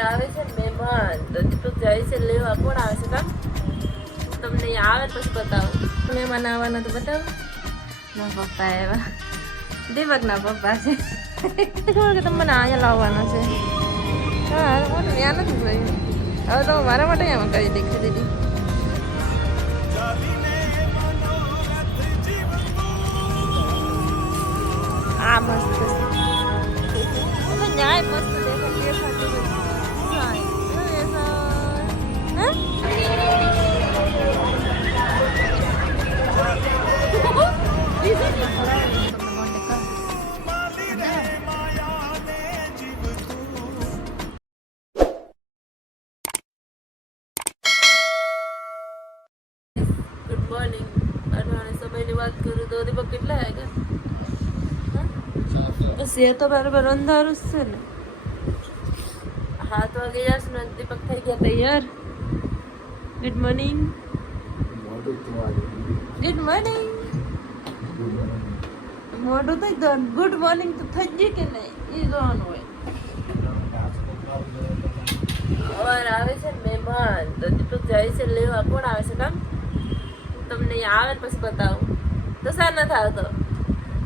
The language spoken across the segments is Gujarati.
અમારે આવે છે મહેમાન તો દીપક જાય છે લેવા. કોણ આવે છે કામ તમને અહીંયા આવે પછી બતાવો. મહેમાન આવવાના તો બતાવો. ના પપ્પા એવા દીપક ના પપ્પા છે. ખબર કે તમને અહીંયા લાવવાના છે. હા મોટું ત્યાં નથી ભાઈ. હવે તો મારા માટે એમાં કરી દેખી દીધી. આ મસ્ત છે. ન્યાય મસ્ત ગુડ મોર્નિંગ. અઠવાડિયે સમયની વાત કરું તો દીપક કેટલા વાગ્યા? બસ એ તો બરાબર અંધારું જ છે ને. 7 વાગે જશે ને દીપક થઈ ગયા તૈયાર. Good morning. Good morning. મોઢું તો એકદમ ગુડ મોર્નિંગ તો થઈ ગયું કે નહીં એ જોવાનું હોય. અમારે આવે છે મહેમાન તો દીપક જાય છે લેવા. કોણ આવે છે કામ તમને અહીંયા આવે પછી બતાવું. તો સા નથી આવતો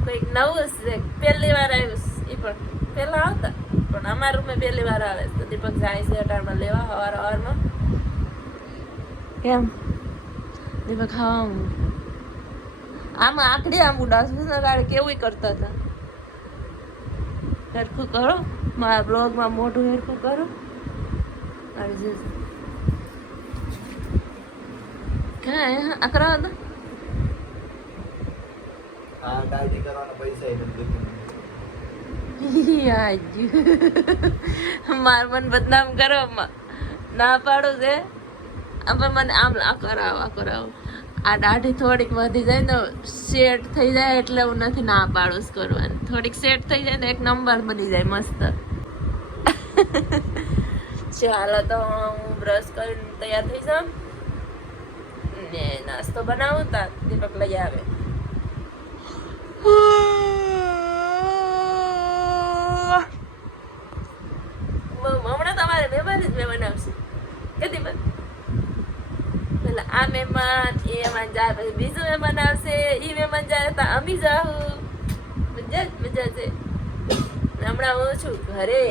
કંઈક નવું છે. પહેલી વાર આવ્યું એ પણ પહેલા આવતા પણ અમારા રૂમે પહેલી વાર આવે તો દીપક જાય છે અટાણમાં લેવા સવારમાં. કેમ દીપક? હા આમાં આકડી આમ ઉડાસું ગાડી કેવું કરતા હતા. હરખું કરો મારા બ્લોગમાં મોઢું હરખું કરો. ક્યાં આ કરવા હતા? માર મન બદનામ કરો ના પાડું છે. મને આમ આ કરાવો. આ દાઢી થોડીક વધી જાય તો સેટ થઈ જાય એટલે હું નથી ના પાડું કરવાની. થોડીક સેટ થઈ જાય ને એક નંબર બની જાય મસ્ત. ચાલો તો હું બ્રશ કરીને તૈયાર થઈ જાઉં ને નાસ્તો બનાવું તા દીપક લઈ આવે. હમણાં તમારે મહેમાન જ મહેમાન આવશે કે દીપક? પેલા આ મહેમાન એ મહેમાન જાય પછી બીજું મહેમાન આવશે એ મહેમાન જાય તો અમી જાઉં. મજા છે. હમણાં હું છું ઘરે.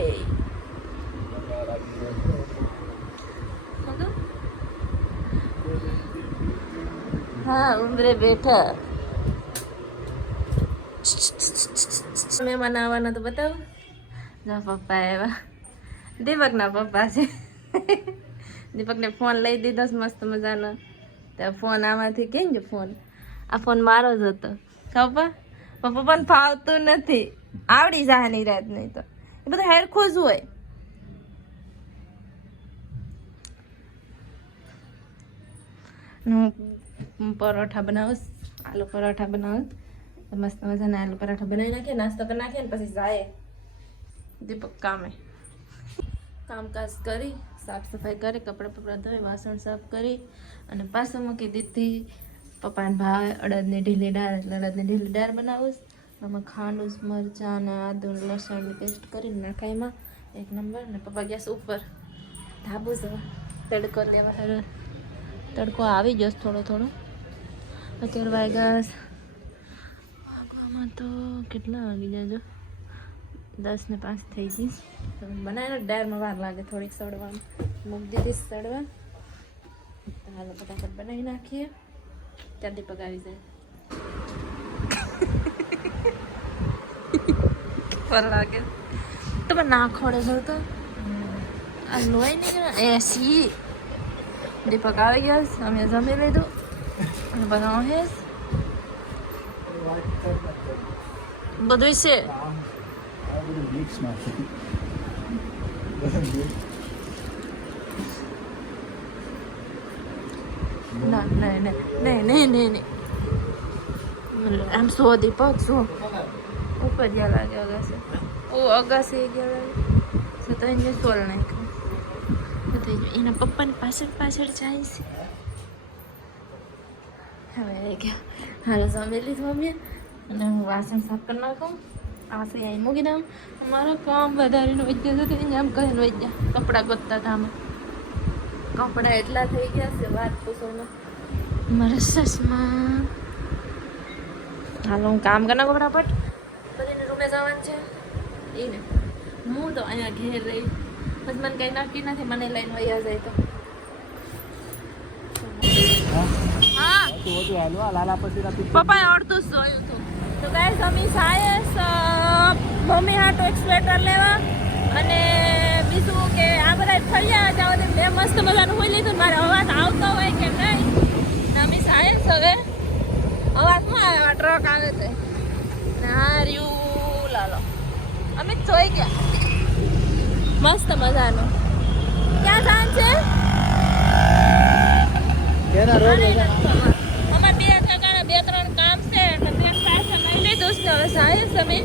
હા ઉમરે બેઠા. મહેમાન આવવાના તો બતાવો. ના પપ્પા એવા દીપકના પપ્પા છે. દીપકને ફોન લઈ દીધો મસ્ત મજાનો. તો ફોન આમાંથી કેમ કે ફોન આ ફોન મારો જ હતો. પપ્પા પણ ફાવતું નથી. આવડી જાય ની રાત નહીં તો એ બધું હેરખું જ હોય. હું પરોઠા બનાવું. આલુ પરોઠા બનાવું. મસ્ત મજાના આલુ પરાઠા બનાવી નાખીએ નાસ્તો કરી નાખીએ ને પછી જાય દીપક કામે. કામકાજ કરી સાફ સફાઈ કરી કપડાં ધોઈ વાસણ સાફ કરી અને પાછું મૂકી દીધી. પપ્પાને ભાવે અડદની ઢીલી દાળ એટલે અડદની ઢીલી દાળ બનાવું. આમાં ખાંડ મરચાં અને આદુ લસણની પેસ્ટ કરીને નાખાય એમાં એક નંબર. ને પપ્પા ગેસ ઉપર ધાબુ છે તડકો લેવા. તડકો આવી જશે થોડો. અત્યારે વાગવામાં તો કેટલા વાગી જાજો 10:05 થઈ ગઈ. બનાવીને ડાયરમાં વાર લાગે થોડીક સડવામાં. મૂકી દીધી સડવા. હાલો ફટાફટ બનાવી નાખીએ ત્યાં દીપક આવી જાય. પર લાગે તો ના ખોડે તો આ લોહી નહીં એસી. દીપક આવી ગયા. અમે જમી લીધું અને બનાવો હે બધું છે. નહીં આમ સો દીપક શું ઉપર ગયા લાગે અગાસી. અગાસી ગયા લાગે તો એને સોલ નાખ્યો. એના પપ્પાની પાછળ જાય છે. હવે ગયા હાલો જમી લીધું અમે અને હું વાસણ સાફ કરી નાખું આ સે અહીં મૂકી દઉં. અમારું કામ વધારીને વૈદ્ય હતું એને આમ કહીને વૈદ્ય કપડાં ગોતતા હતા અમે. કપડાં એટલા થઈ ગયા છે વાત પૂછોને. મારા સસમાં હાલો હું કામ કરના કપડા પટ બધીને રૂમે જવાનું છે એને હું તો અહીંયા ઘેર રહી બસ મને કંઈ નક્કી નથી મને લઈને વયા જાય તો હા પપ્પાએ અડધું જ જોયું હતું તો ગાઈસ અમે સાયસ મમ્મી હાટો એક સ્વેટર લેવા અને બીજું કે આ બધા ફળિયા જાવ મેં મસ્ત મજાનું હોઈ લીધું મારે અવાજ આવતો હોય કે નહીં અમે સાયસ હવે અવાજમાં આવે આ ટ્રક આવે છે ને હાર્યું લાલો અમે જોઈ ગયા મસ્ત મજાનો ક્યાં જાન છે અમારે બે ઠેકાણા 2-3 કામ છે એટલે બે પાસે લઈ લીધું છે હવે સાયન્સ અમે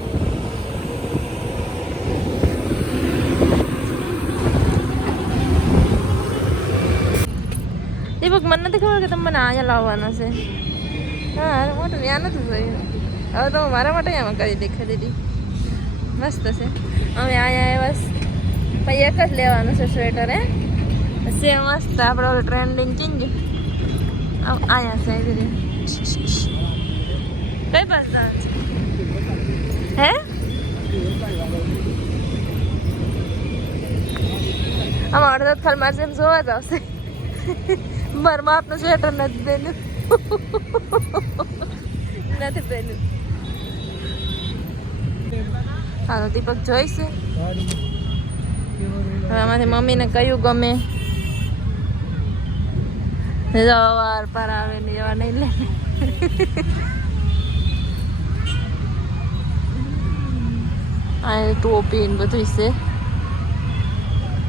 દીપક મને નથી ખબર કે તમે મને અહીંયા લાવવાના છે હા મોટું ત્યાં નથી જોયું હવે તો મારા માટે આમાં કરી દેખા દીધી મસ્ત છે અમે અહીંયા બસ પછી એક જ લેવાનું છે સ્વેટર હે સે મસ્ત આપણે ઓલું ટ્રેન્ડિંગ ચેન્જ અહીંયા છે દીદી કઈ પાસે હે આમાં અડધો ખાલી મારે જેમ જોવા જ આવશે મારા માપનું સ્વેટર નથી બેનું નથી બેનું હા તો દીપક જોઈશે હવે આમાંથી મમ્મીને કયું ગમે વાર પર આવે ને એવા નહીં લે આ ટોપી ને બધું છે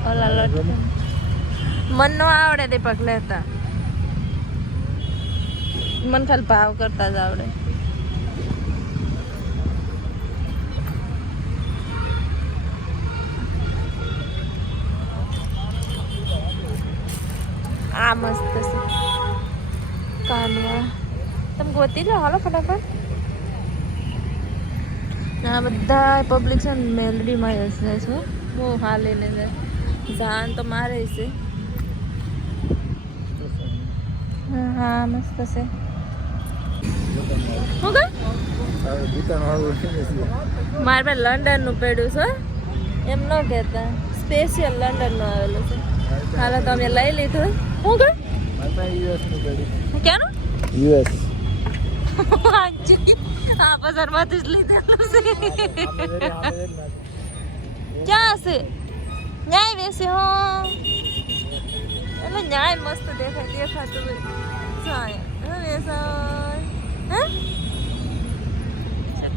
ઓલા લટ મન નો આવડે દીપક લેતા મન ખાલી ભાવ કરતા જ આવડે આ મસ્ત છે કાનિયા તમે ગોતી લો હાલો ફટાફટ આ બધા પબ્લિક છે ને મેલડીમાં જાય છે બહુ હાલીને જાન તો મારે છે હા મસ્ત છે શું કહે મારે પાસે લંડનનું પડ્યું છે એમ ન કહેતા સ્પેશિયલ લંડનનું આવેલું છે હાલો તો અમે લઈ લીધું શું કહે ક્યાંનું યુએસ આ બજારમાંથી જ લીધેલું છે ક્યાં છે ન્યાય વેસે હો એટલે ન્યાય મસ્ત દેખાતું જાય હે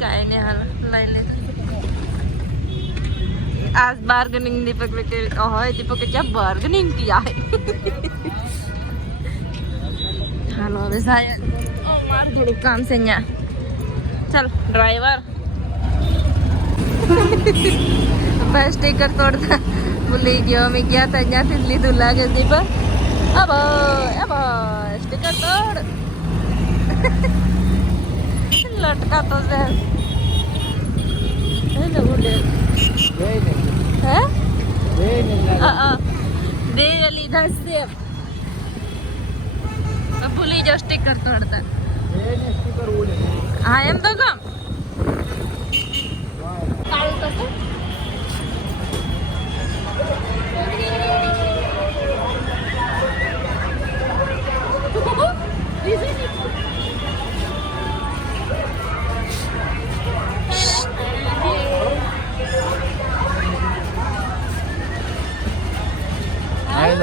કાંઈ નહીં હાલ લઈ લીધું आज बार्गेनिंग दीपक के है दीपक के क्या बार्गेनिंग किया है हेलो अबे शायद मार थोड़ी काम से यहाँ चल ड्राइवर बस स्टिकर तोड़ता भूली गया मैं क्या था यहाँ से लीधु लागे दीपक अब स्टिकर तोड़ लटका तो है दे લીધા છે ભૂલી જાવ સ્ટીકર તોડતા હા એમ તો કમ કાળું તો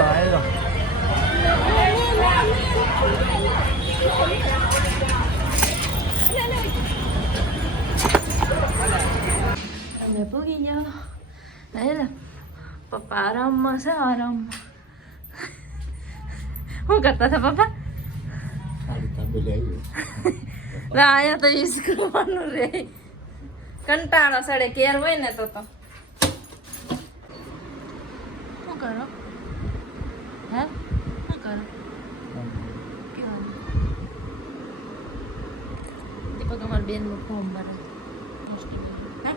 આયલો અમે પૂગી ગયા એટલે પપ્પા આરામમાં છે આરામમાં શું કરતા હતા પપ્પા અહીંયા તો ઈજ કરવાનું રે કંટાળો સડે કેર હોય ને તો શું કરો હે શું કરો કેવાનું દીપક અમારા બેનનું ફોર્મ ભરે હે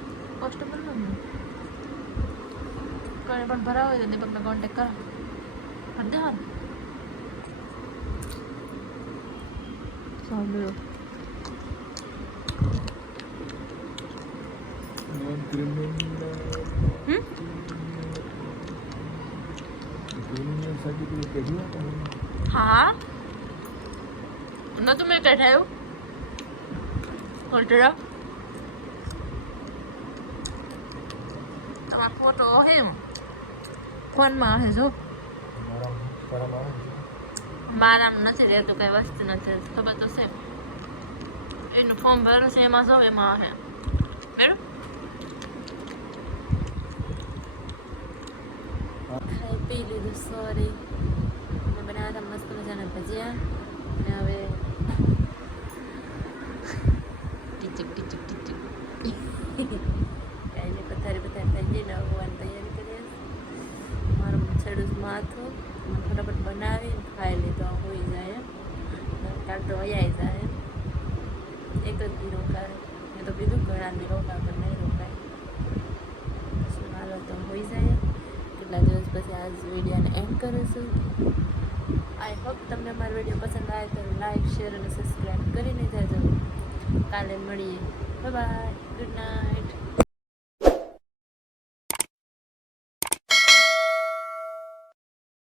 તમારે પણ ભરાવો હોય તો દીપકને કોન્ટેક્ટ કરો કરી દેવાનું સાંભળો हाँ ना तुम्हें बैठा हो कोल्टेरा તમારો ફોટો હે ફોનમાં હે જો મારામાં નથી રહેતું કઈ વસ્તુ નથી ખબર તો છે એનું ફોર્મ ભરેલું છે એમાં જો એમાં હે બરાબર ખાઈ પી લીધું સોરી મેં બનાવ્યા હતા મસ્ત મજાના ભજીયા અને હવે ટીચક ટીચક ટીચક કાંઈ પથારી થઈ જઈને આવવાની તૈયારી કરીએ મારું છેડું માથું ફટાફટ બનાવીને ખાઈ લીધો હોઈ જાય કાલ તો વયાઈ જાય એક જ દી રોકાય મેં તો કીધું ઘણા દી રોકા પણ નહીં રોકાય પછી મારો તો હોઈ જાય કેટલા દિવસ પછી આજ વિડીયોને એન્ડ કરું છું આઈ હોપ તમને મારો વિડીયો પસંદ આવે તો લાઈક શેર અને સબસ્ક્રાઈબ કરીને જાજો કાલે મળીએ બાય બાય ગુડ નાઇટ